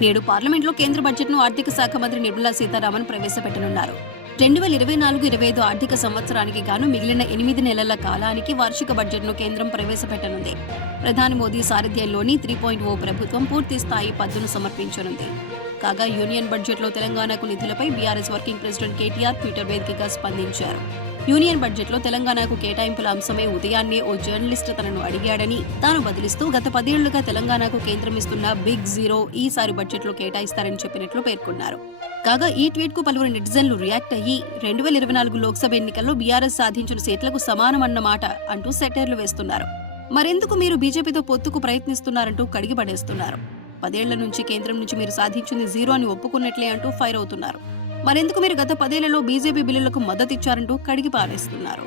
నేడు పార్లమెంట్లో కేంద్ర బడ్జెట్ను ఆర్థిక శాఖ మంత్రి నిర్మలా సీతారామన్ ప్రవేశపెట్టనున్నారు. రెండు వేల ఇరవై నాలుగు ఇరవై ఐదు ఆర్థిక సంవత్సరానికి గాను మిగిలిన ఎనిమిది నెలల కాలానికి వార్షిక బడ్జెట్ను కేంద్రం ప్రవేశపెట్టనుంది. ప్రధాని మోదీ సారథ్యంలోని త్రీ పాయింట్ ఓ ప్రభుత్వం పూర్తి స్థాయి పద్దును సమర్పించనుంది. కాగా యూనియన్ బడ్జెట్లో తెలంగాణకు నిధులపై BRS working president KTR Twitter వేదికగా స్పందించారు. యూనియన్ బడ్జెట్లో తెలంగాణకు కేటాయింపుల అంశమే ఉదయాన్నే ఓ జర్నలిస్ట్ తనను అడిగాడని తాను బదిలిస్తూ గత పదేళ్ళుగా తెలంగాణకు కేంద్రం ఇస్తున్న బిగ్ జీరో ఈసారి బడ్జెట్లో కేటాయిస్తారని చెప్పినట్లు పేర్కొన్నారు. కాగా ఈ ట్వీట్కు పలువురు నెటిజన్లు రియాక్ట్ అయ్యి రెండు వేల ఇరవై నాలుగు లోక్సభ ఎన్నికల్లో బీఆర్ఎస్ సాధించిన సీట్లకు సమానమన్నమాట అంటూ సెటైర్లు వేస్తున్నారు. మరెందుకు మీరు బీజేపీతో పొత్తుకు ప్రయత్నిస్తున్నారంటూ కడిగిపడేస్తున్నారు పదేళ్ళ నుంచి కేంద్రం నుంచి మీరు సాధించింది జీరో అని ఒప్పుకున్నట్లే అంటూ ఫైర్ అవుతున్నారు. మరెందుకు మీరు గత పదేళ్ళలో బీజేపీ బిల్లులకు మద్దతిచ్చారంటూ కడిగి పారేస్తున్నారు?